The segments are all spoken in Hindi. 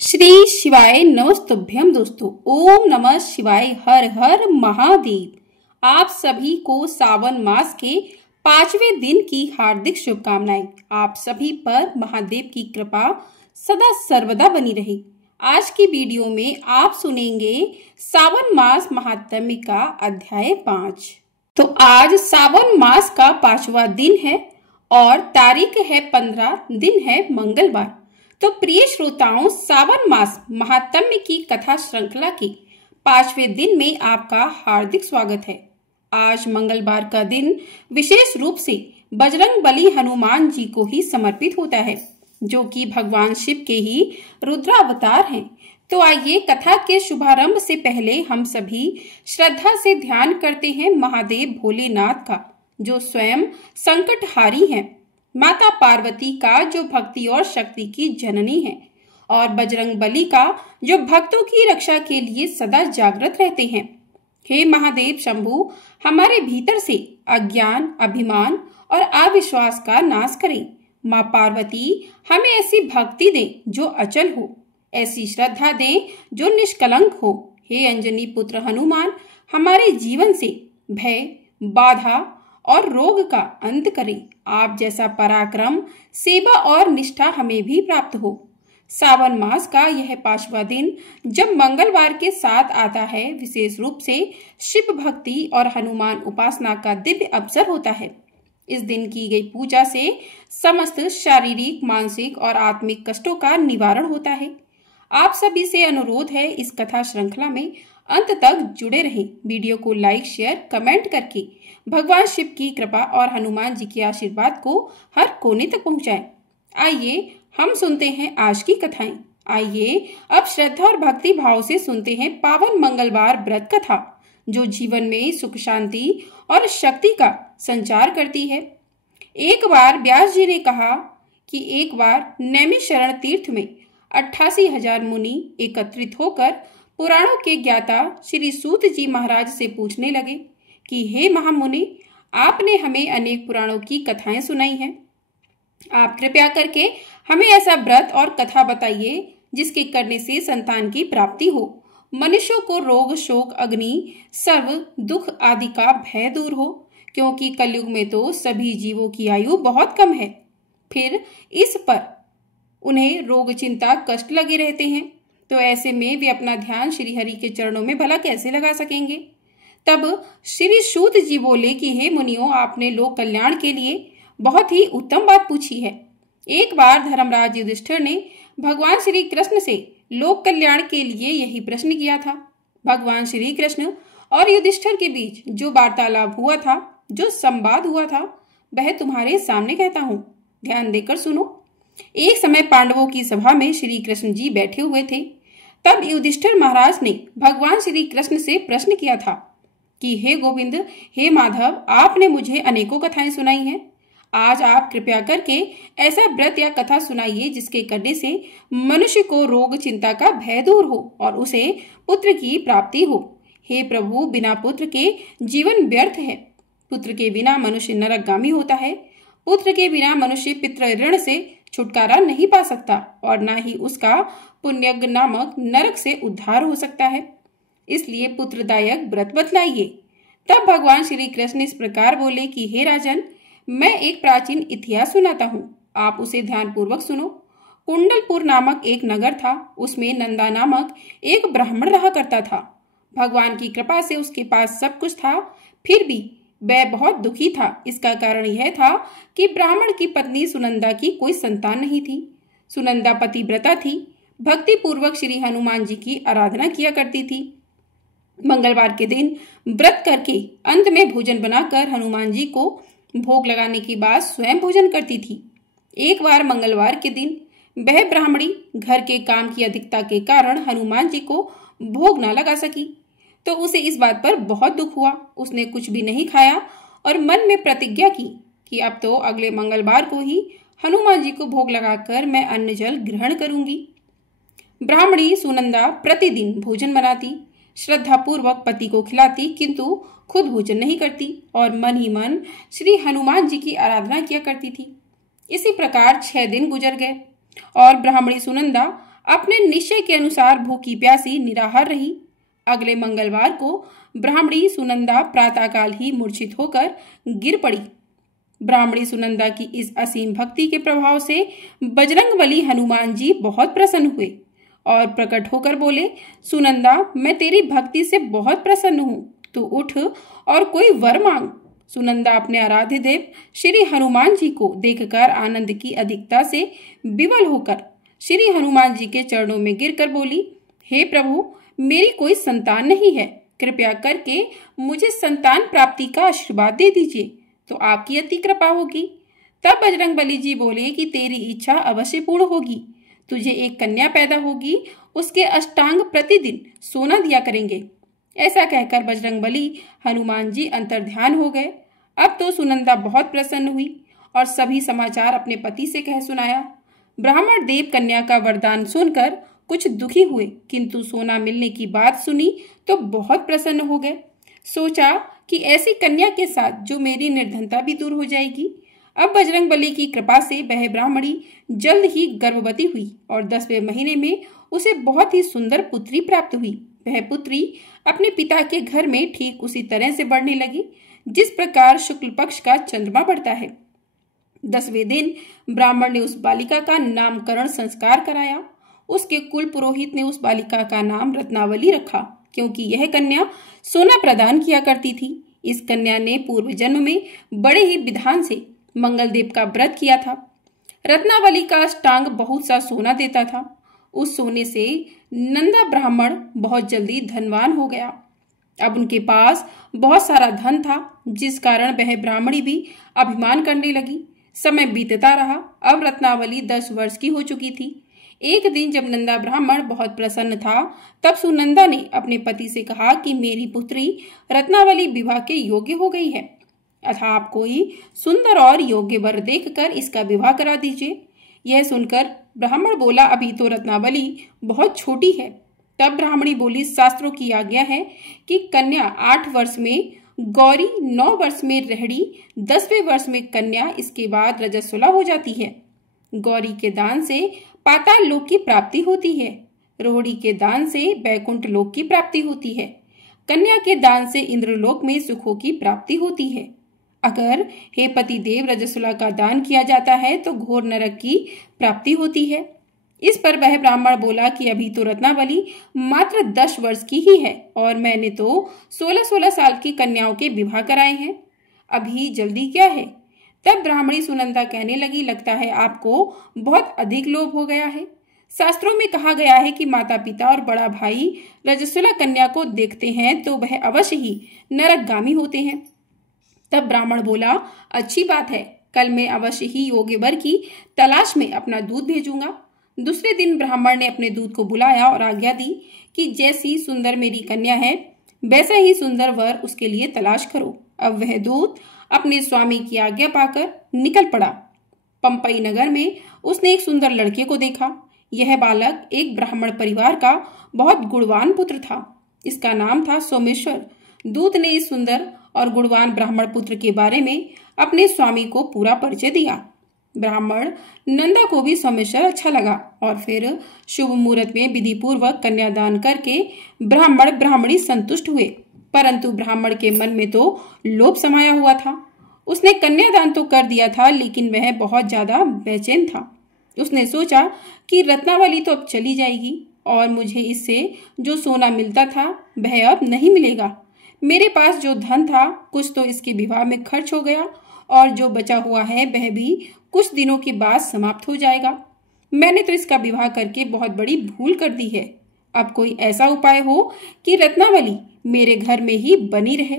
श्री शिवाय नमस्तुभ्यम दोस्तों। ओम नमः शिवाय। हर हर महादेव। आप सभी को सावन मास के 5वें दिन की हार्दिक शुभकामनाएं। आप सभी पर महादेव की कृपा सदा सर्वदा बनी रहे। आज की वीडियो में आप सुनेंगे सावन मास महात्म्य का अध्याय 5। तो आज सावन मास का 5वां दिन है और तारीख है 15, दिन है मंगलवार। तो प्रिय श्रोताओं, सावन मास महात्म्य की कथा श्रृंखला के 5वें दिन में आपका हार्दिक स्वागत है। आज मंगलवार का दिन विशेष रूप से बजरंग बली हनुमान जी को ही समर्पित होता है, जो कि भगवान शिव के ही रुद्रावतार हैं। तो आइए कथा के शुभारंभ से पहले हम सभी श्रद्धा से ध्यान करते हैं महादेव भोलेनाथ का, जो स्वयं संकटहारी हैं, माता पार्वती का जो भक्ति और शक्ति की जननी है, और बजरंग बली का जो भक्तों की रक्षा के लिए सदा जागृत रहते हैं। हे महादेव शंभु, हमारे भीतर से अज्ञान, अभिमान और अविश्वास का नाश करें। माँ पार्वती, हमें ऐसी भक्ति दें जो अचल हो, ऐसी श्रद्धा दें जो निष्कलंक हो। हे अंजनी पुत्र हनुमान, हमारे जीवन से भय, बाधा और रोग का अंत करें। आप जैसा पराक्रम, सेवा और निष्ठा हमें भी प्राप्त हो। सावन मास का यह 5वां दिन जब मंगलवार के साथ आता है, विशेष रूप से शिव भक्ति और हनुमान उपासना का दिव्य अवसर होता है। इस दिन की गई पूजा से समस्त शारीरिक, मानसिक और आत्मिक कष्टों का निवारण होता है। आप सभी से अनुरोध है, इस कथा श्रृंखला में अंत तक जुड़े रहें। वीडियो को लाइक, शेयर, कमेंट करके भगवान शिव की कृपा और हनुमान जी के आशीर्वाद को हर कोने तक पहुंचाएं। आइए हम सुनते हैं आज की कथाएं। आइए अब श्रद्धा और भक्ति भाव से सुनते हैं पावन मंगलवार व्रत कथा, जो जीवन में सुख, शांति और शक्ति का संचार करती है। एक बार व्यास जी ने कहा कि एक बार नैमिषारण्य तीर्थ में 88,000 मुनि एकत्रित होकर पुराणों के ज्ञाता श्री सूत जी महाराज से पूछने लगे कि हे महामुनि, आपने हमें अनेक पुराणों की कथाएं सुनाई हैं। आप कृपया करके हमें ऐसा व्रत और कथा बताइए जिसके करने से संतान की प्राप्ति हो, मनुष्यों को रोग, शोक, अग्नि, सर्व दुख आदि का भय दूर हो, क्योंकि कलयुग में तो सभी जीवों की आयु बहुत कम है। फिर इस पर उन्हें रोग, चिंता, कष्ट लगे रहते हैं, तो ऐसे में वे अपना ध्यान श्री हरि के चरणों में भला कैसे लगा सकेंगे। तब श्री सूत जी बोले कि हे मुनियों, आपने लोक कल्याण के लिए बहुत ही उत्तम बात पूछी है। एक बार धर्मराज युधिष्ठिर ने भगवान श्री कृष्ण से लोक कल्याण के लिए यही प्रश्न किया था। भगवान श्री कृष्ण और युधिष्ठिर के बीच जो वार्तालाप हुआ था, जो संवाद हुआ था, वह तुम्हारे सामने कहता हूँ, ध्यान देकर सुनो। एक समय पांडवों की सभा में श्री कृष्ण जी बैठे हुए थे। तब युधिष्ठिर महाराज ने भगवान श्री कृष्ण से प्रश्न किया था कि हे गोविंद, हे माधव, आपने मुझे अनेकों कथाएं सुनाई हैं। आज आप कृपया करके ऐसा व्रत या कथा सुनाइए जिसके करने से मनुष्य को रोग, चिंता का भय दूर हो और उसे पुत्र की प्राप्ति हो। हे प्रभु, बिना पुत्र के जीवन व्यर्थ है। पुत्र के बिना मनुष्य नरकगामी होता है। पुत्र के बिना मनुष्य पितृ ऋण से छुटकारा नहीं पा सकता और न ही उसका पुण्यग नामक नरक से उद्धार हो सकता है। इसलिए पुत्रदायक व्रत बतलाइए। तब भगवान श्री कृष्ण इस प्रकार बोले कि हे राजन, मैं एक प्राचीन इतिहास सुनाता हूँ, आप उसे ध्यान पूर्वक सुनो। कुंडलपुर नामक एक नगर था, उसमें नंदा नामक एक ब्राह्मण रहा करता था। भगवान की कृपा से उसके पास सब कुछ था, फिर भी वह बहुत दुखी था। इसका कारण यह था कि ब्राह्मण की पत्नी सुनंदा की कोई संतान नहीं थी। सुनंदा पतिव्रता थी, भक्ति पूर्वक श्री हनुमान जी की आराधना किया करती थी। मंगलवार के दिन व्रत करके अंत में भोजन बनाकर हनुमान जी को भोग लगाने के बाद स्वयं भोजन करती थी। एक बार मंगलवार के दिन वह ब्राह्मणी घर के काम की अधिकता के कारण हनुमान जी को भोग न लगा सकी, तो उसे इस बात पर बहुत दुख हुआ। उसने कुछ भी नहीं खाया और मन में प्रतिज्ञा की कि अब तो अगले मंगलवार को ही हनुमान जी को भोग लगाकर मैं अन्न जल ग्रहण करूंगी। ब्राह्मणी सुनंदा प्रतिदिन भोजन बनाती, श्रद्धा पूर्वक पति को खिलाती, किंतु खुद भोजन नहीं करती और मन ही मन श्री हनुमान जी की आराधना किया करती थी। इसी प्रकार 6 दिन गुजर गए और ब्राह्मणी सुनंदा अपने निश्चय के अनुसार भूखी प्यासी निराहार रही। अगले मंगलवार को ब्राह्मणी सुनंदा प्रातःकाल ही मूर्छित होकर गिर पड़ी। ब्राह्मणी सुनंदा की इस असीम भक्ति के प्रभाव से बजरंगबली हनुमान जी बहुत प्रसन्न हुए और प्रकट होकर बोले, सुनंदा, मैं तेरी भक्ति से बहुत प्रसन्न हूँ, तू उठ और कोई वर मांग। सुनंदा अपने आराध्य देव श्री हनुमान जी को देखकर आनंद की अधिकता से विवल होकर श्री हनुमान जी के चरणों में गिरकर बोली, हे प्रभु, मेरी कोई संतान नहीं है, कृपया करके मुझे संतान प्राप्ति का आशीर्वाद दे दीजिए तो आपकी अति कृपा होगी। तब बजरंगबली जी बोले कि तेरी इच्छा अवश्य पूर्ण होगी, तुझे एक कन्या पैदा होगी, उसके अष्टांग प्रतिदिन सोना दिया करेंगे। ऐसा कहकर बजरंगबली हनुमान जी अंतर्ध्यान हो गए। अब तो सुनंदा बहुत प्रसन्न हुई और सभी समाचार अपने पति से कह सुनाया। ब्राह्मण देव कन्या का वरदान सुनकर कुछ दुखी हुए, किंतु सोना मिलने की बात सुनी तो बहुत प्रसन्न हो गए। सोचा कि ऐसी कन्या के साथ जो मेरी निर्धनता भी दूर हो जाएगी। अब बजरंगबली की कृपा से वह ब्राह्मणी जल्द ही गर्भवती हुई और 10वें महीने में उसे बहुत ही सुंदर पुत्री प्राप्त हुई। वह पुत्री अपने पिता के घर में ठीक उसी तरह से बढ़ने लगी जिस प्रकार शुक्ल पक्ष का चंद्रमा बढ़ता है। 10वें दिन ब्राह्मण ने उस बालिका का नामकरण संस्कार कराया। उसके कुल पुरोहित ने उस बालिका का नाम रत्नावली रखा, क्योंकि यह कन्या सोना प्रदान किया करती थी। इस कन्या ने पूर्व जन्म में बड़े ही विधान से मंगलदेव का व्रत किया था। रत्नावली का अष्टांग बहुत सा सोना देता था। उस सोने से नंदा ब्राह्मण बहुत जल्दी धनवान हो गया। अब उनके पास बहुत सारा धन था, जिस कारण वह ब्राह्मणी भी अभिमान करने लगी। समय बीतता रहा। अब रत्नावली 10 वर्ष की हो चुकी थी। एक दिन जब नंदा ब्राह्मण बहुत प्रसन्न था, तब सुनंदा ने अपने पति से कहा कि मेरी पुत्री रत्नावली विवाह के योग्य हो गई है, अतः आप कोई सुंदर और योग्य वर देखकर इसका विवाह करा दीजिए। यह सुनकर ब्राह्मण बोला, अभी तो रत्नावली बहुत छोटी है। तब ब्राह्मणी बोली, शास्त्रों की आज्ञा है कि कन्या 8 वर्ष में गौरी, 9 वर्ष में रहड़ी, 10वें वर्ष में कन्या, इसके बाद रजस्वला हो जाती है। गौरी के दान से पाताल लोक की प्राप्ति होती है, रोहिणी के दान से बैकुंठ लोक की प्राप्ति होती है, कन्या के दान से इंद्रलोक में सुखों की प्राप्ति होती है। अगर हे पति देव रजस्वला का दान किया जाता है तो घोर नरक की प्राप्ति होती है। इस पर वह ब्राह्मण बोला कि अभी तो रत्नावली मात्र 10 वर्ष की ही है और मैंने तो 16-16 साल की कन्याओं के विवाह कराए हैं, अभी जल्दी क्या है। तब ब्राह्मणी सुनंदा कहने लगी, लगता है आपको बहुत अधिक लोभ हो गया है। शास्त्रों में कहा गया है कि माता पिता और बड़ा भाई रजस्वला कन्या को देखते हैं तो वह अवश्य ही नरकगामी होते हैं। तब ब्राह्मण बोला, अच्छी बात है, कल मैं अवश्य ही योग्य वर की तलाश में अपना दूध भेजूंगा। दूसरे दिन ब्राह्मण ने अपने दूध को बुलाया और आज्ञा दी कि जैसी सुंदर मेरी कन्या है वैसा ही सुंदर वर उसके लिए तलाश करो। अब वह दूत अपने स्वामी की आज्ञा पाकर निकल पड़ा। पंपई नगर में उसने एक सुंदर लड़के को देखा। यह बालक एक ब्राह्मण परिवार का बहुत गुणवान पुत्र था। इसका नाम था सोमेश्वर। दूत ने इस सुंदर और गुणवान ब्राह्मण पुत्र के बारे में अपने स्वामी को पूरा परिचय दिया। ब्राह्मण नंदा को भी सोमेश्वर अच्छा लगा और फिर शुभ मुहूर्त में विधि पूर्वक कन्यादान करके ब्राह्मण ब्राह्मणी संतुष्ट हुए। परंतु ब्राह्मण के मन में तो लोभ समाया हुआ था। उसने कन्यादान तो कर दिया था, लेकिन वह बहुत ज्यादा बेचैन था। उसने सोचा कि रत्नावली तो अब चली जाएगी और मुझे इससे जो सोना मिलता था वह अब नहीं मिलेगा। मेरे पास जो धन था कुछ तो इसके विवाह में खर्च हो गया और जो बचा हुआ है वह भी कुछ दिनों के बाद समाप्त हो जाएगा। मैंने तो इसका विवाह करके बहुत बड़ी भूल कर दी है। अब कोई ऐसा उपाय हो कि रत्नावली मेरे घर में ही बनी रहे,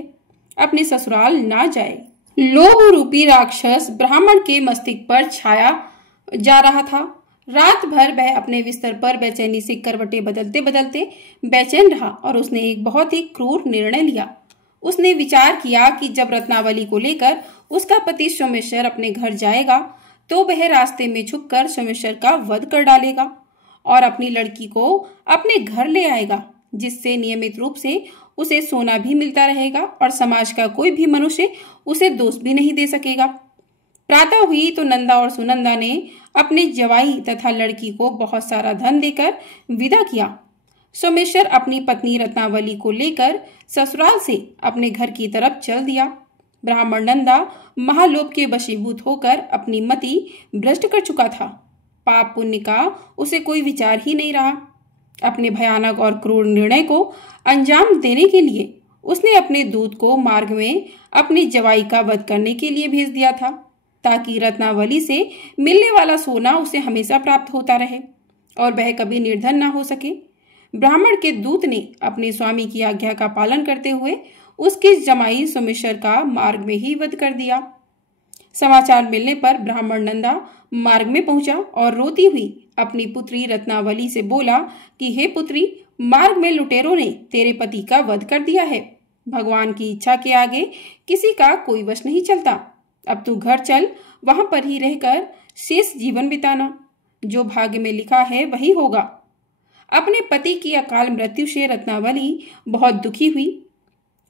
अपने ससुराल ना जाए। लोभ रूपी राक्षस ब्राह्मण के मस्तिष्क पर छाया जा रहा था। रात भर वह अपने बिस्तर पर बेचैनी से करवटें बदलते बदलते बेचैन रहा और उसने एक बहुत ही क्रूर निर्णय लिया। उसने विचार किया कि जब रत्नावली को लेकर उसका पति सोमेश्वर अपने घर जाएगा तो वह रास्ते में छुपकर सोमेश्वर का वध कर डालेगा और अपनी लड़की को अपने घर ले आएगा, जिससे नियमित रूप से उसे सोना भी मिलता रहेगा और समाज का कोई भी मनुष्य उसे दोष भी नहीं दे सकेगा। प्रातः हुई तो नंदा और सुनंदा ने अपने जवाई तथा लड़की को बहुत सारा धन देकर विदा किया। सोमेश्वर अपनी पत्नी रत्नावली को लेकर ससुराल से अपने घर की तरफ चल दिया। ब्राह्मण नंदा महालोभ के वशीभूत होकर अपनी मति भ्रष्ट कर चुका था। पाप पुण्य का उसे कोई विचार ही नहीं रहा। अपने भयानक और क्रूर निर्णय को अंजाम देने के लिए उसने अपने दूत को मार्ग में अपने जवाई का वध करने के लिए भेज दिया था, ताकि रत्नावली से मिलने वाला सोना उसे हमेशा प्राप्त होता रहे और वह कभी निर्धन ना हो सके। ब्राह्मण के दूत ने अपने स्वामी की आज्ञा का पालन करते हुए उसके जमाई सोमेश्वर का मार्ग में ही वध कर दिया। समाचार मिलने पर ब्राह्मण नंदा मार्ग में पहुंचा और रोती हुई अपनी पुत्री रत्नावली से बोला कि हे पुत्री, मार्ग में लुटेरों ने तेरे पति का वध कर दिया है। भगवान की इच्छा के आगे किसी का कोई वश नहीं चलता। अब तू घर चल, वहां पर ही रहकर शेष जीवन बिताना। जो भाग्य में लिखा है वही होगा। अपने पति की अकाल मृत्यु से रत्नावली बहुत दुखी हुई।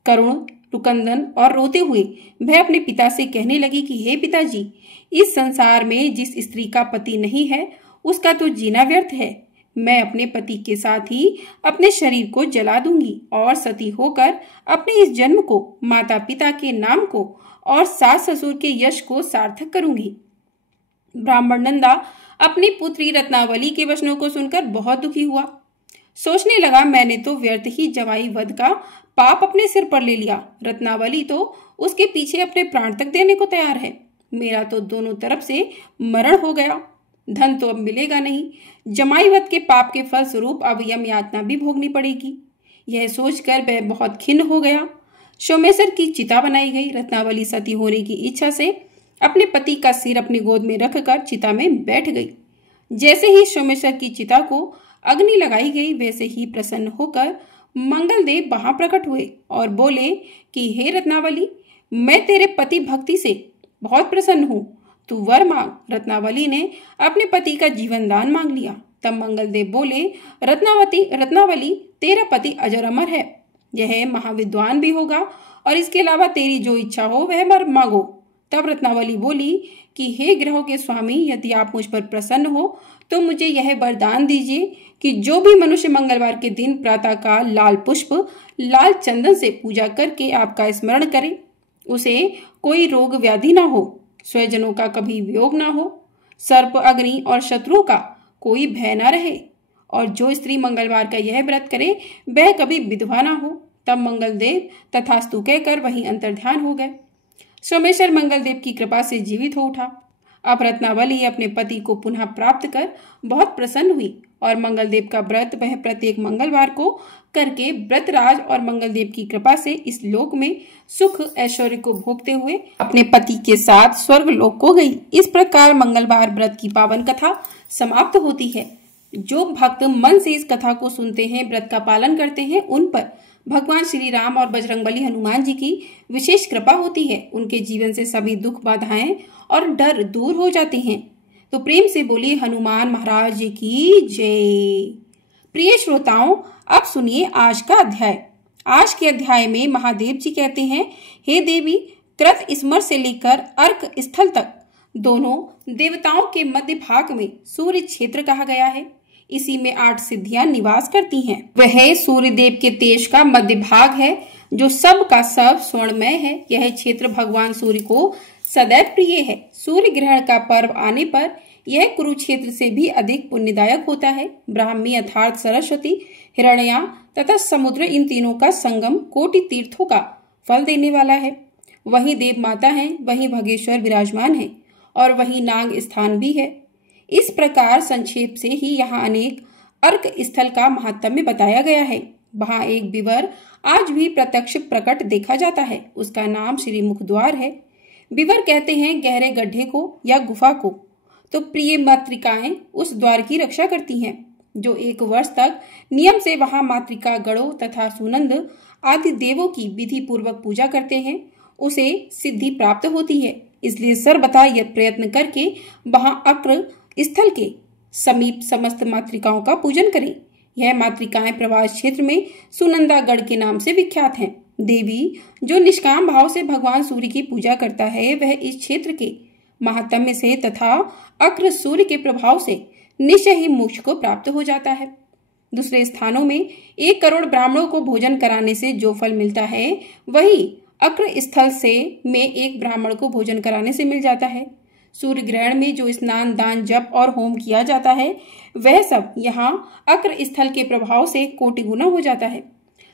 करुण, रुकंदन और रोते हुए वह अपने पिता से कहने लगी कि हे पिताजी, इस संसार में जिस स्त्री का पति नहीं है उसका तो जीना व्यर्थ है। मैं अपने पति के साथ ही अपने शरीर को जला दूंगी और सती होकर अपने इस जन्म को, माता पिता के नाम को और सास ससुर के यश को सार्थक करूंगी। ब्राह्मण नंदा अपनी पुत्री रत्नावली के वचनों को सुनकर बहुत दुखी हुआ। सोचने लगा, मैंने तो व्यर्थ ही जवाई वध का पाप अपने सिर पर ले लिया। रत्नावली तो उसके पीछे अपने प्राण तक देने को तैयार है। मेरा तो दोनों तरफ से मरण हो गया। धन तो अब मिलेगा नहीं। जमाई वध के पाप के फल स्वरूप अब यम यातना भी भोगनी पड़ेगी। यह सोचकर वह बहुत खिन्न हो गया। सोमेश्वर की चिता बनाई गई। रत्नावली सती होने की इच्छा से अपने पति का सिर अपनी गोद में रखकर चिता में बैठ गई। जैसे ही सोमेश्वर की चिता को अग्नि लगाई गई, वैसे ही प्रसन्न होकर मंगलदेव वहां प्रकट हुए और बोले कि हे रत्नावली, मैं तेरे पति भक्ति से बहुत प्रसन्न हूँ, तू वर मांग। रत्नावली ने अपने पति का जीवन दान मांग लिया। तब मंगलदेव बोले, रत्नावली, तेरा पति अजर अमर है। यह महाविद्वान भी होगा और इसके अलावा तेरी जो इच्छा हो वह वर मांगो। तब रत्नावली बोली कि हे ग्रहों के स्वामी, यदि आप मुझ पर प्रसन्न हो तो मुझे यह वरदान दीजिए कि जो भी मनुष्य मंगलवार के दिन प्रातः का लाल पुष्प लाल चंदन से पूजा करके आपका स्मरण करे, उसे कोई रोग व्याधि ना हो, स्वजनों का कभी वियोग ना हो, सर्प, अग्नि और शत्रुओं का कोई भय ना रहे, और जो स्त्री मंगलवार का यह व्रत करे वह कभी विधवा ना हो। तब मंगलदेव तथास्तु कहकर वहीं अंतर्ध्यान हो गए। सोमेश्वर मंगलदेव की कृपा से जीवित हो उठा। अब रत्नावली अपने पति को पुनः प्राप्त कर बहुत प्रसन्न हुई और मंगलदेव का व्रत वह प्रत्येक मंगलवार को करके व्रतराज और मंगलदेव की कृपा से इस लोक में सुख ऐश्वर्य को भोगते हुए अपने पति के साथ स्वर्ग लोक को गई। इस प्रकार मंगलवार व्रत की पावन कथा समाप्त होती है। जो भक्त मन से इस कथा को सुनते हैं, व्रत का पालन करते हैं, उन पर भगवान श्री राम और बजरंगबली हनुमान जी की विशेष कृपा होती है। उनके जीवन से सभी दुख, बाधाएं और डर दूर हो जाते हैं। तो प्रेम से बोलिए हनुमान महाराज जी की जय। प्रिय श्रोताओं, अब सुनिए आज का अध्याय। आज के अध्याय में महादेव जी कहते हैं, हे देवी, कृत स्मर से लेकर अर्क स्थल तक दोनों देवताओं के मध्य भाग में सूर्य क्षेत्र कहा गया है। इसी में 8 सिद्धियां निवास करती हैं। वह सूर्य देव के तेज का मध्य भाग है, जो सब का सब स्वर्णमय है। यह क्षेत्र भगवान सूर्य को सदैव प्रिय है। सूर्य ग्रहण का पर्व आने पर यह कुरुक्षेत्र से भी अधिक पुण्यदायक होता है। ब्राह्मी अर्थात सरस्वती, हिरण्या तथा समुद्र, इन तीनों का संगम कोटि तीर्थों का फल देने वाला है। वहीं देव माता है, वहीं भगेश्वर विराजमान है और वहीं नाग स्थान भी है। इस प्रकार संक्षेप से ही यहाँ अनेक अर्क स्थल का महात्म्य बताया गया है। वहाँ एक विवर आज भी प्रत्यक्ष प्रकट देखा जाता है। उसका नाम श्री मुखद्वार है। विवर कहते हैं गहरे गड्ढे को या गुफा को। तो प्रिय मातृकाएं उस द्वार की रक्षा करती हैं। जो 1 वर्ष तक नियम से वहां मातृका गणों तथा सुनंद आदि देवों की विधि पूर्वक पूजा करते हैं, उसे सिद्धि प्राप्त होती है। इसलिए सर्वथा यह प्रयत्न करके वहां अक्र स्थल के समीप समस्त मातृकाओं का पूजन करें। यह मातृकाएं प्रवास क्षेत्र में सुनंदागढ़ के नाम से विख्यात हैं। देवी जो निष्काम भाव से भगवान सूर्य की पूजा करता है, वह इस क्षेत्र के महात्म्य से तथा अक्र सूर्य के प्रभाव से निश्चय ही मोक्ष को प्राप्त हो जाता है। दूसरे स्थानों में 1 करोड़ ब्राह्मणों को भोजन कराने से जो फल मिलता है वही अक्र स्थल से में 1 ब्राह्मण को भोजन कराने से मिल जाता है। सूर्य ग्रहण में जो स्नान, दान, जप और होम किया जाता है वह सब यहाँ अक्र स्थल के प्रभाव से कोटि गुना हो जाता है।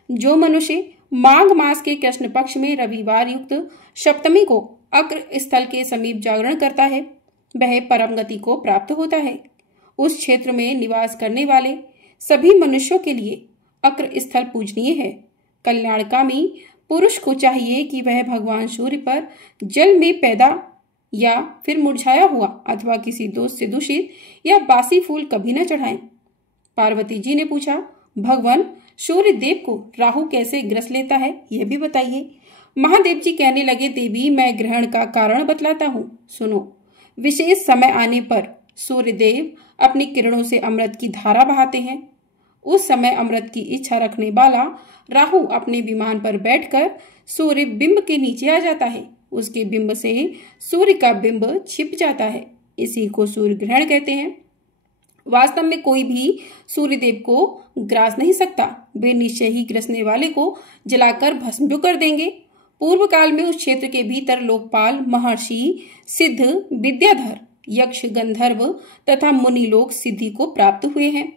जो मनुष्य माघ मास के कृष्ण पक्ष में रविवार युक्त सप्तमी को अक्र स्थल के समीप जागरण करता है वह परम गति को प्राप्त होता है। उस क्षेत्र में निवास करने वाले सभी मनुष्यों के लिए अक्र स्थल पूजनीय है। कल्याणकामी पुरुष को चाहिए कि वह भगवान सूर्य पर जल में पैदा या फिर मुरझाया हुआ अथवा किसी दोस्त से दूषित या बासी फूल कभी न चढ़ाएं। पार्वती जी ने पूछा, भगवान सूर्य देव को राहु कैसे ग्रस लेता है यह भी बताइए। महादेव जी कहने लगे, देवी मैं ग्रहण का कारण बतलाता हूँ, सुनो। विशेष समय आने पर सूर्य देव अपनी किरणों से अमृत की धारा बहाते हैं। उस समय अमृत की इच्छा रखने वाला राहु अपने विमान पर बैठकर सूर्य बिंब के नीचे आ जाता है। उसके बिंब से सूर्य का बिंब छिप जाता है। इसी को सूर्य ग्रहण कहते हैं। वास्तव में कोई भी सूर्य देव को ग्रास नहीं सकता। वे निश्चय ही ग्रसने वाले को जलाकर भस्म कर देंगे। पूर्व काल में उस क्षेत्र के भीतर लोकपाल, महर्षि, सिद्ध, विद्याधर, यक्ष, गंधर्व तथा मुनि लोग सिद्धि को प्राप्त हुए हैं।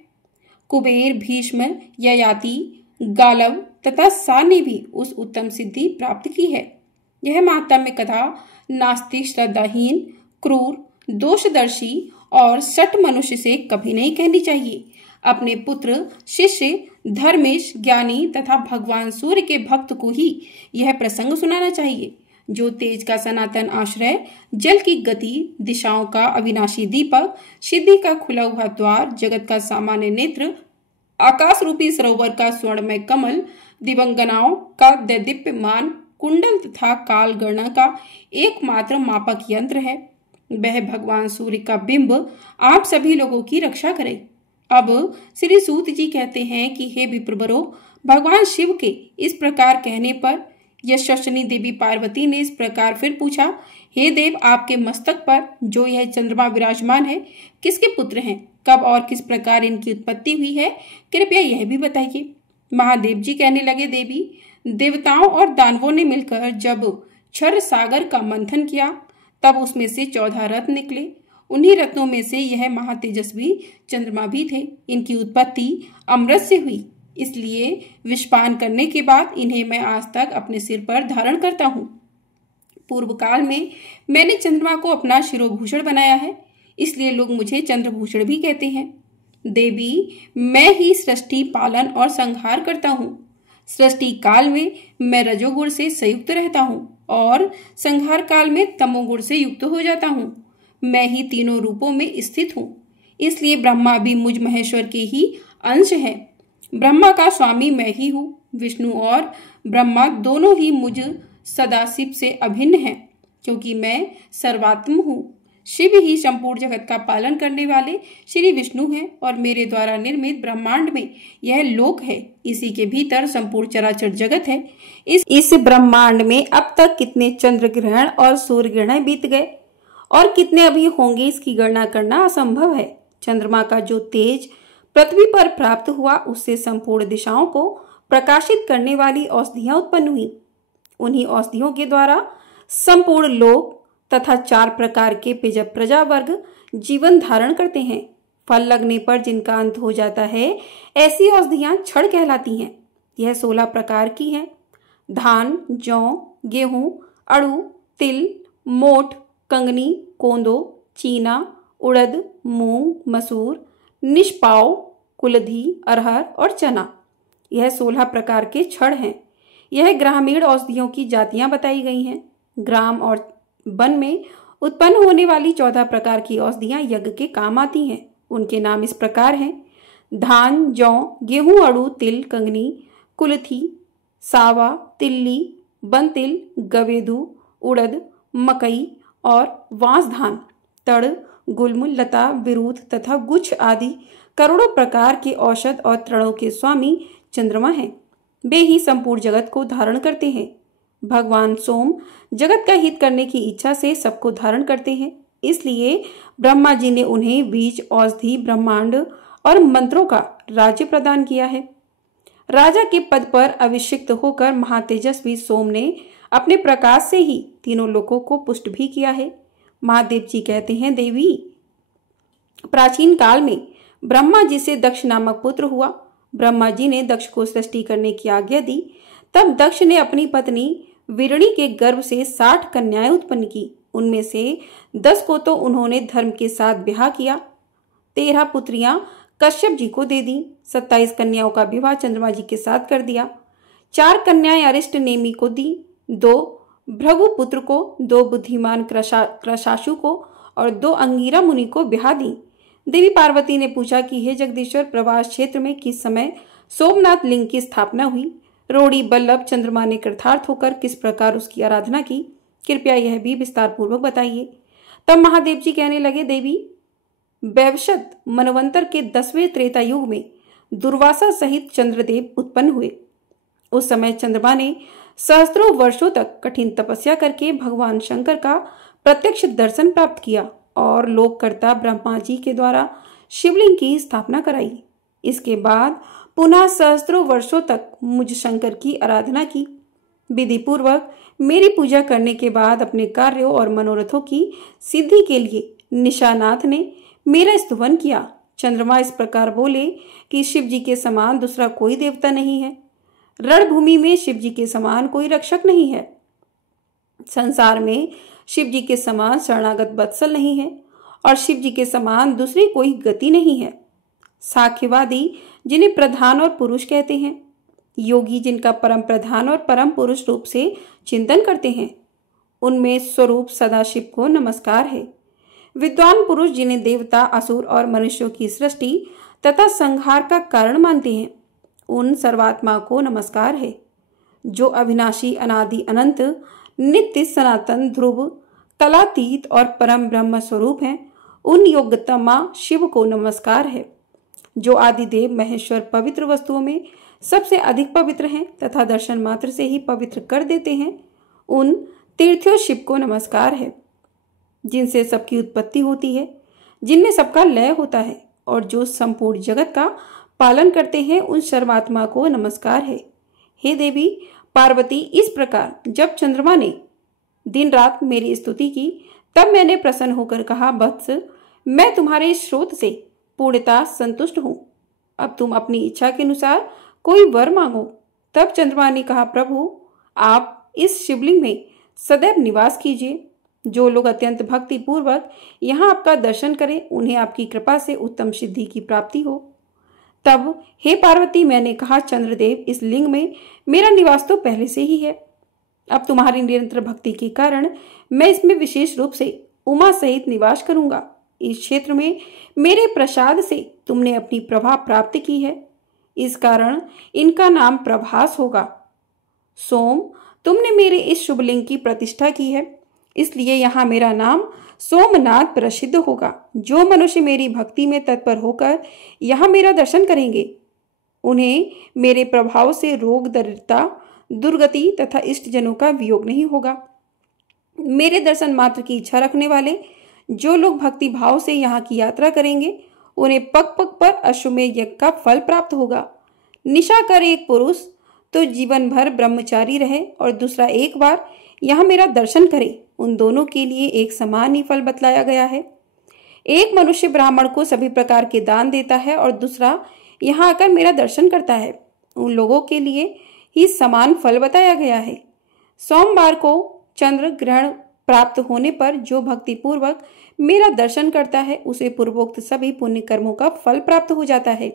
कुबेर, भीष्म, ययाति, गालव तथा सा ने भी उस उत्तम सिद्धि प्राप्त की है। यह महात्म्य कथा नास्तिक, श्रद्धाहीन, क्रूर, दोषदर्शी और सट मनुष्य से कभी नहीं कहनी चाहिए। अपने पुत्र, शिष्य, धर्मेश, ज्ञानी तथा भगवान सूर्य के भक्त को ही यह प्रसंग सुनाना चाहिए। जो तेज का सनातन आश्रय, जल की गति, दिशाओं का अविनाशी दीपक, सिद्धि का खुला हुआ द्वार, जगत का सामान्य नेत्र, आकाश रूपी सरोवर का स्वर्णमय कमल, दिवंगनाओं का दैदीप्यमान कुंडल तथा काल गणना का एकमात्र मापक यंत्र है, वह भगवान सूर्य का बिंब आप सभी लोगों की रक्षा करे। अब श्री सूत जी कहते हैं कि हे विप्रवरों, भगवान शिव के इस प्रकार कहने पर यशस्विनी देवी पार्वती ने इस प्रकार फिर पूछा, हे देव, आपके मस्तक पर जो यह चंद्रमा विराजमान है किसके पुत्र हैं? कब और किस प्रकार इनकी उत्पत्ति हुई है? कृपया यह भी बताइए। महादेव जी कहने लगे, देवी, देवताओं और दानवों ने मिलकर जब क्षर सागर का मंथन किया तब उसमें से 14 रत्न निकले। उन्हीं रत्नों में से यह महातेजस्वी चंद्रमा भी थे। इनकी उत्पत्ति अमृत से हुई, इसलिए विषपान करने के बाद इन्हें मैं आज तक अपने सिर पर धारण करता हूँ। पूर्व काल में मैंने चंद्रमा को अपना शिरोभूषण बनाया है, इसलिए लोग मुझे चंद्रभूषण भी कहते हैं। देवी, मैं ही सृष्टि, पालन और संहार करता हूँ। सृष्टि काल में मैं रजोगुण से संयुक्त रहता हूँ और संहार काल में तमोगुण से युक्त हो जाता हूँ। मैं ही तीनों रूपों में स्थित हूँ, इसलिए ब्रह्मा भी मुझ महेश्वर के ही अंश है। ब्रह्मा का स्वामी मैं ही हूँ। विष्णु और ब्रह्मा दोनों ही मुझ सदाशिव से अभिन्न हैं, क्योंकि मैं सर्वात्म हूँ। शिव ही संपूर्ण जगत का पालन करने वाले श्री विष्णु हैं और मेरे द्वारा निर्मित ब्रह्मांड में यह लोक है। इसी के भीतर संपूर्ण चराचर जगत है। इस ब्रह्मांड में अब तक कितने चंद्र ग्रहण और सूर्य ग्रहण बीत गए और कितने अभी होंगे, इसकी गणना करना असंभव है। चंद्रमा का जो तेज पृथ्वी पर प्राप्त हुआ, उससे संपूर्ण दिशाओं को प्रकाशित करने वाली औषधियां उत्पन्न हुई। उन्हीं औषधियों के द्वारा संपूर्ण लोक तथा 4 प्रकार के प्रजा वर्ग जीवन धारण करते हैं। फल लगने पर जिनका अंत हो जाता है, ऐसी औषधियां क्षण कहलाती हैं। यह 16 प्रकार की हैं। धान, जौ, गेहूं, अड़ू, तिल, मोठ, कंगनी, कोंदो, चीना, उड़द, मूंग, मसूर, निष्पाव, कुलधी, अरहर और चना। यह 16 प्रकार के क्षण हैं। यह ग्रामीण औषधियों की जातियां बताई गई हैं। ग्राम और वन में उत्पन्न होने वाली 14 प्रकार की औषधियां यज्ञ के काम आती हैं। उनके नाम इस प्रकार हैं: धान, जौ, गेहूं, अड़ू, तिल, कंगनी, कुलथी, सावा, तिल्ली, बनतिल, गवेदू, उड़द, मकई और वांस धान, तड़, गुल्म, लता, विरूध तथा गुच्छ आदि करोड़ों प्रकार के औषध और तृणों के स्वामी चंद्रमा हैं। वे ही संपूर्ण जगत को धारण करते हैं। भगवान सोम जगत का हित करने की इच्छा से सबको धारण करते हैं। इसलिए ब्रह्मा जी ने उन्हें बीज, औषधि, ब्रह्मांड और मंत्रों का राज्य प्रदान किया है। राजा के पद पर अभिषिक्त होकर महातेजस्वी सोम ने अपने प्रकाश से ही तीनों लोकों को पुष्ट भी किया है। महादेव जी कहते हैं, देवी, प्राचीन काल में ब्रह्मा जी से दक्ष नामक पुत्र हुआ। ब्रह्मा जी ने दक्ष को सृष्टि करने की आज्ञा दी। तब दक्ष ने अपनी पत्नी वीरणी के गर्भ से 60 कन्याएं उत्पन्न की। उनमें से 10 को तो उन्होंने धर्म के साथ ब्याह किया, 13 पुत्रियां कश्यप जी को दे दी, 27 कन्याओं का विवाह चंद्रमा जी के साथ कर दिया। 4 कन्याएं अरिष्ट नेमि को दी, 2 भृगु पुत्र को, 2 बुद्धिमान कृशाशु को और 2 अंगिरा मुनि को ब्याह दी। देवी पार्वती ने पूछा कि हे जगदीश्वर, प्रवास क्षेत्र में किस समय सोमनाथ लिंग की स्थापना हुई? रोड़ी बल्लभ चंद्रमा ने कृतार्थ होकर किस प्रकार उसकी आराधना की? कृपया यह भी विस्तार पूर्वक बताइए। तब महादेव जी कहने लगे, देवी, वैवस्वत मनवंतर के 10वें त्रेता युग में दुर्वासा सहित चंद्रदेव उत्पन्न हुए। उस समय चंद्रमा ने सहस्त्रों वर्षों तक कठिन तपस्या करके भगवान शंकर का प्रत्यक्ष दर्शन प्राप्त किया और लोककर्ता ब्रह्मा जी के द्वारा शिवलिंग की स्थापना कराई। इसके बाद पुनः सहस्त्रों वर्षों तक मुझ शंकर की आराधना की। विधि पूर्वक मेरी पूजा करने के बाद अपने कार्यों और मनोरथों की सिद्धि के लिए निशानाथ ने मेरा स्तुवन किया। चंद्रमा इस प्रकार बोले कि शिव जी के समान दूसरा कोई देवता नहीं है। रणभूमि में शिव जी के समान कोई रक्षक नहीं है। संसार में शिव जी के समान शरणागत वत्सल नहीं है और शिव जी के समान दूसरी कोई गति नहीं है। साख्यवादी जिन्हें प्रधान और पुरुष कहते हैं, योगी जिनका परम प्रधान और परम पुरुष रूप से चिंतन करते हैं, उनमें स्वरूप सदाशिव को नमस्कार है। विद्वान पुरुष जिन्हें देवता, असुर और मनुष्यों की सृष्टि तथा संहार का कारण मानते हैं, उन सर्वात्मा को नमस्कार है। जो अविनाशी, अनादि, अनंत, नित्य, सनातन, ध्रुव, कलातीत और परम ब्रह्म स्वरूप हैं, उन योग्यतमा शिव को नमस्कार है। जो आदिदेव महेश्वर पवित्र वस्तुओं में सबसे अधिक पवित्र हैं तथा दर्शन मात्र से ही पवित्र कर देते हैं, उन तीर्थों शिव को नमस्कार है। जिनसे सबकी उत्पत्ति होती है, जिनमें सबका लय होता है और जो संपूर्ण जगत का पालन करते हैं, उन सर्वात्मा को नमस्कार है। हे देवी पार्वती, इस प्रकार जब चंद्रमा ने दिन रात मेरी स्तुति की, तब मैंने प्रसन्न होकर कहा, वत्स, मैं तुम्हारे स्रोत से पूर्णतः संतुष्ट हूं। अब तुम अपनी इच्छा के अनुसार कोई वर मांगो। तब चंद्रमा ने कहा, प्रभु, आप इस शिवलिंग में सदैव निवास कीजिए। जो लोग अत्यंत भक्ति पूर्वक यहाँ आपका दर्शन करें, उन्हें आपकी कृपा से उत्तम सिद्धि की प्राप्ति हो। तब हे पार्वती, मैंने कहा, चंद्रदेव, इस लिंग में मेरा निवास तो पहले से ही है। अब तुम्हारी निरंतर भक्ति के कारण मैं इसमें विशेष रूप से उमा सहित निवास करूंगा। इस क्षेत्र में मेरे प्रसाद से तुमने अपनी प्रभा प्राप्त की है, इस कारण इनका नाम प्रभास होगा। सोम, तुमने मेरे इस शुभलिंग की प्रतिष्ठा की है, इसलिए यहाँ मेरा नाम सोमनाथ प्रसिद्ध होगा। जो मनुष्य मेरी भक्ति में तत्पर होकर यहाँ मेरा दर्शन करेंगे, उन्हें मेरे प्रभाव से रोग, दरिद्रता, दुर्गति तथा इष्टजनों का वियोग नहीं होगा। मेरे दर्शन मात्र की इच्छा रखने वाले जो लोग भक्ति भाव से यहाँ की यात्रा करेंगे, उन्हें पग पग पर अश्वमेध यज्ञ का फल प्राप्त होगा। निशा कर एक पुरुष तो जीवन भर ब्रह्मचारी रहे और दूसरा एक बार यहाँ मेरा दर्शन करे, उन दोनों के लिए एक समान ही फल बतलाया गया है। एक मनुष्य ब्राह्मण को सभी प्रकार के दान देता है और दूसरा यहाँ आकर मेरा दर्शन करता है, उन लोगों के लिए ही समान फल बताया गया है। सोमवार को चंद्र ग्रहण प्राप्त होने पर जो भक्ति पूर्वक मेरा दर्शन करता है, उसे पूर्वोक्त सभी पुण्य कर्मों का फल प्राप्त हो जाता है।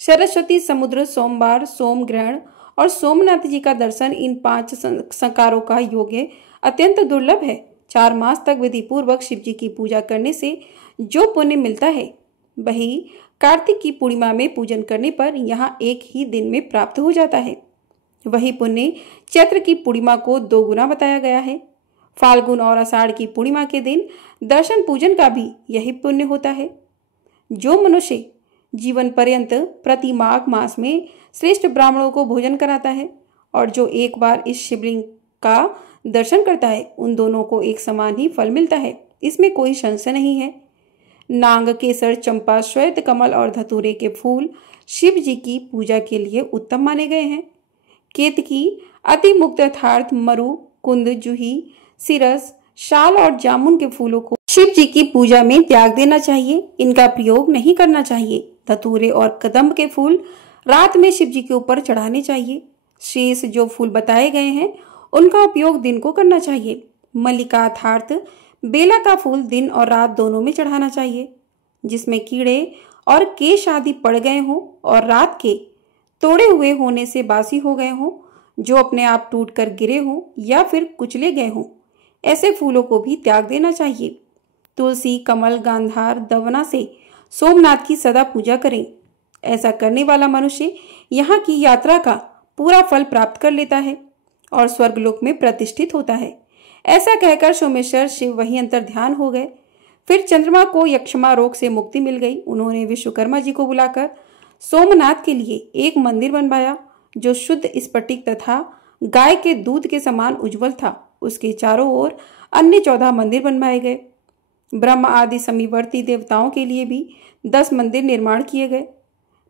सरस्वती, समुद्र, सोमवार, सोम ग्रहण और सोमनाथ जी का दर्शन, इन 5 संकारों का योग्य अत्यंत दुर्लभ है। 4 मास तक विधि पूर्वक शिव जी की पूजा करने से जो पुण्य मिलता है, वही कार्तिक की पूर्णिमा में पूजन करने पर यहाँ एक ही दिन में प्राप्त हो जाता है। वही पुण्य चैत्र की पूर्णिमा को 2 गुना बताया गया है। फाल्गुन और आषाढ़ की पूर्णिमा के दिन दर्शन पूजन का भी यही पुण्य होता है। जो मनुष्य जीवन पर्यंत प्रति माघ मास में श्रेष्ठ ब्राह्मणों को भोजन कराता है और जो एक बार इस शिवलिंग का दर्शन करता है, उन दोनों को एक समान ही फल मिलता है। इसमें कोई संशय नहीं है। नांग, केसर, चंपा, श्वेत कमल और धतूरे के फूल शिव जी की पूजा के लिए उत्तम माने गए हैं। केतकी, अति मुक्त अर्थार्थ मरु, कुंद, जूही, सिरस, शाल और जामुन के फूलों को शिव जी की पूजा में त्याग देना चाहिए। इनका प्रयोग नहीं करना चाहिए। धतूरे और कदम्ब के फूल रात में शिव जी के ऊपर चढ़ाने चाहिए। शेष जो फूल बताए गए हैं उनका उपयोग दिन को करना चाहिए। मल्लिका अर्थात बेला का फूल दिन और रात दोनों में चढ़ाना चाहिए। जिसमें कीड़े और केश आदि पड़ गए हों और रात के तोड़े हुए होने से बासी हो गए हों, जो अपने आप टूट कर गिरे हों या फिर कुचले गए हों, ऐसे फूलों को भी त्याग देना चाहिए। तुलसी, कमल, गांधार, दवना से सोमनाथ की सदा पूजा करें। ऐसा करने वाला मनुष्य यहाँ की यात्रा का पूरा फल प्राप्त कर लेता है और स्वर्गलोक में प्रतिष्ठित होता है। ऐसा कहकर सोमेश्वर शिव वहीं अंतर ध्यान हो गए। फिर चंद्रमा को यक्षमा रोग से मुक्ति मिल गई। उन्होंने विश्वकर्मा जी को बुलाकर सोमनाथ के लिए एक मंदिर बनवाया जो शुद्ध स्फटिक तथा गाय के दूध के समान उज्जवल था। उसके चारों ओर अन्य 14 मंदिर बनवाए गए। ब्रह्म आदि समीवर्ती देवताओं के लिए भी 10 मंदिर निर्माण किए गए।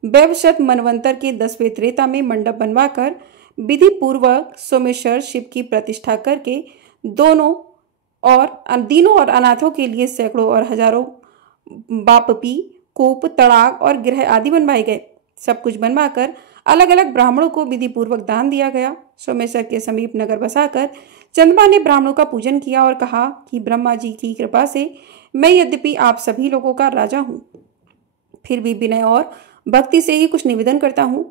वैवशत मनवंतर के 10वें त्रेता में मंडप बनवाकर विधि पूर्वक सोमेश्वर शिव की प्रतिष्ठा करके दीनों और अनाथों के लिए सैकड़ों और हजारों बापपी, कूप, तड़ाग और गृह आदि बनवाए गए। सब कुछ बनवाकर अलग अलग ब्राह्मणों को विधि पूर्वक दान दिया गया। सोमेश्वर के समीप नगर बसाकर चंद्रमा ने ब्राह्मणों का पूजन किया और कहा कि ब्रह्मा जी की कृपा से मैं यद्यपि आप सभी लोगों का राजा हूं, फिर भी विनय और भक्ति से ही कुछ निवेदन करता हूं।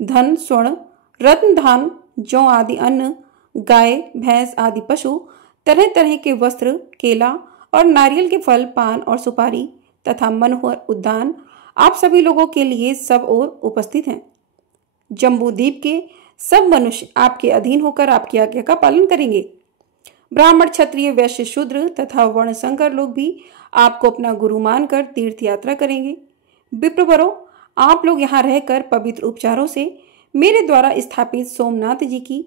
धन, स्वर्ण, रत्न, धान, जौ आदि अन्न, गाय, भैंस आदि पशु, तरह तरह के वस्त्र, केला और नारियल के फल, पान और सुपारी तथा मनोहर उद्यान आप सभी लोगों के लिए सब ओर उपस्थित हैं। जम्बूद्वीप के सब मनुष्य आपके अधीन होकर आपकी आज्ञा का पालन करेंगे। ब्राह्मण, क्षत्रिय, वैश्य, शूद्र तथा वर्ण संकर लोग भी आपको अपना गुरु मानकर तीर्थ यात्रा करेंगे। विप्रवरों, आप लोग यहाँ रहकर पवित्र उपचारों से मेरे द्वारा स्थापित सोमनाथ जी की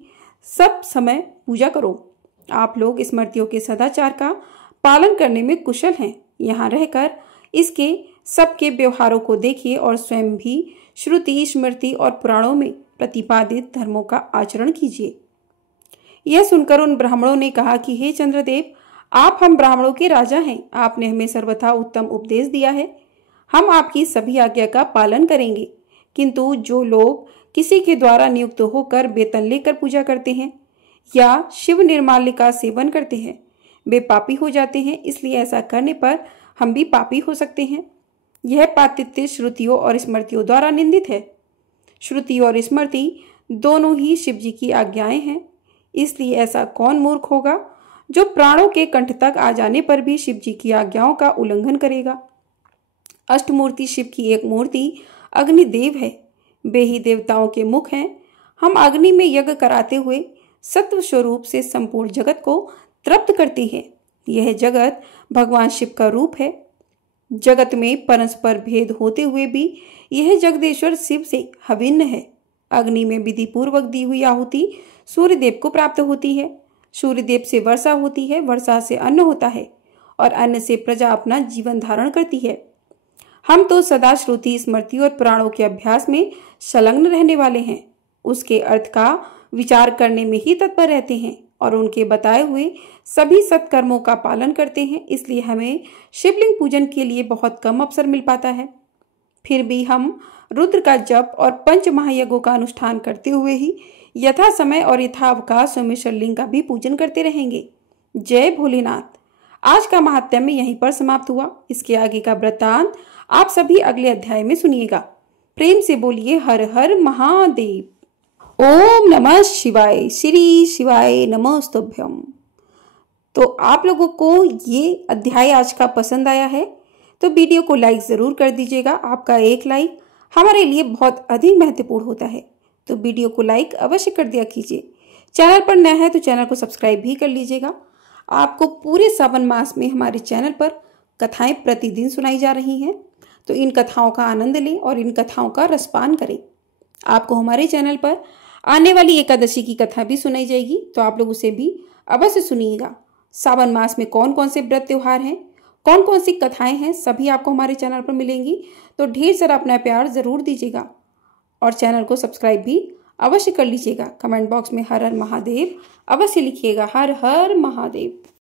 सब समय पूजा करो। आप लोग स्मृतियों के सदाचार का पालन करने में कुशल हैं। यहाँ रहकर इसके सबके व्यवहारों को देखिए और स्वयं भी श्रुति, स्मृति और पुराणों में प्रतिपादित धर्मों का आचरण कीजिए। यह सुनकर उन ब्राह्मणों ने कहा कि हे चंद्रदेव, आप हम ब्राह्मणों के राजा हैं। आपने हमें सर्वथा उत्तम उपदेश दिया है। हम आपकी सभी आज्ञा का पालन करेंगे। किंतु जो लोग किसी के द्वारा नियुक्त होकर वेतन लेकर पूजा करते हैं या शिव निर्माल्य का सेवन करते हैं, वे पापी हो जाते हैं। इसलिए ऐसा करने पर हम भी पापी हो सकते हैं। यह पातित्य श्रुतियों और स्मृतियों द्वारा निंदित है। श्रुति और स्मृति दोनों ही शिव जी की आज्ञाएं हैं। इसलिए ऐसा कौन मूर्ख होगा जो प्राणों के कंठ तक आ जाने पर भी शिव जी की आज्ञाओं का उल्लंघन करेगा। अष्टमूर्ति शिव की एक मूर्ति अग्निदेव है। वे ही देवताओं के मुख हैं। हम अग्नि में यज्ञ कराते हुए सत्व स्वरूप से संपूर्ण जगत को तृप्त करते हैं। यह जगत भगवान शिव का रूप है। जगत में परस्पर भेद होते हुए भी यह जगदेश्वर शिव से अभिन्न है। अग्नि में विधि पूर्वक दी हुई आहुति सूर्यदेव को प्राप्त होती है। सूर्यदेव से वर्षा होती है, वर्षा से अन्न होता है और अन्न से प्रजा अपना जीवन धारण करती है। हम तो सदा श्रुति, स्मृति और पुराणों के अभ्यास में संलग्न रहने वाले हैं। उसके अर्थ का विचार करने में ही तत्पर रहते हैं और उनके बताए हुए सभी सत्कर्मों का पालन करते हैं। इसलिए हमें शिवलिंग पूजन के लिए बहुत कम अवसर मिल पाता है। फिर भी हम रुद्र का जप और पंच महायज्ञों का अनुष्ठान करते हुए ही यथा समय और यथावकाश सोमेश्वर लिंग का भी पूजन करते रहेंगे। जय भोलेनाथ। आज का महात्म्य यहीं पर समाप्त हुआ। इसके आगे का वृत्तांत आप सभी अगले अध्याय में सुनिएगा। प्रेम से बोलिए हर हर महादेव। ओम नमः शिवाय। श्री शिवाय नमोस्तुभ्यम। तो आप लोगों को ये अध्याय आज का पसंद आया है तो वीडियो को लाइक जरूर कर दीजिएगा। आपका एक लाइक हमारे लिए बहुत अधिक महत्वपूर्ण होता है, तो वीडियो को लाइक अवश्य कर दिया कीजिए। चैनल पर नया है तो चैनल को सब्सक्राइब भी कर लीजिएगा। आपको पूरे सावन मास में हमारे चैनल पर कथाएं प्रतिदिन सुनाई जा रही हैं, तो इन कथाओं का आनंद लें और इन कथाओं का रसपान करें। आपको हमारे चैनल पर आने वाली एकादशी की कथा भी सुनाई जाएगी, तो आप लोग उसे भी अवश्य सुनिएगा। सावन मास में कौन कौन से व्रत त्योहार हैं, कौन कौन सी कथाएं हैं, सभी आपको हमारे चैनल पर मिलेंगी। तो ढेर सारा अपना प्यार जरूर दीजिएगा और चैनल को सब्सक्राइब भी अवश्य कर लीजिएगा। कमेंट बॉक्स में हर हर महादेव अवश्य लिखिएगा, हर हर महादेव।